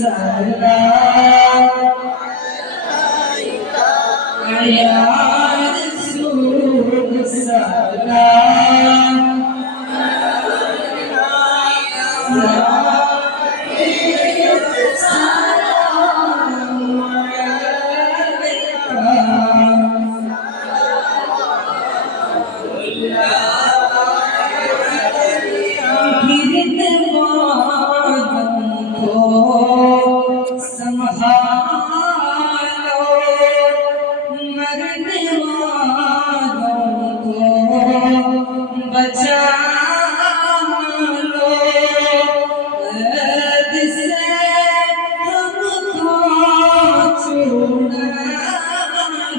salam alayka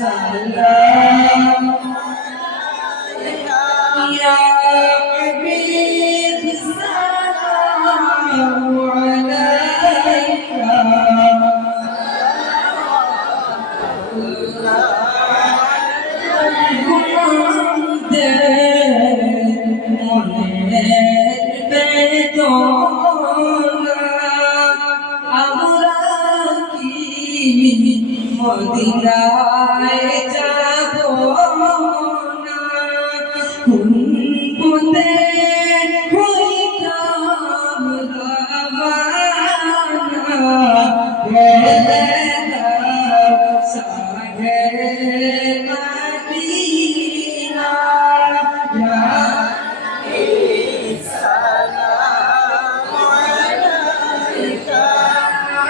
Salam আমরা কি মদিনায় যাব? না কোন পথে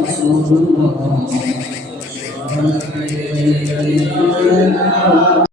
رسول الله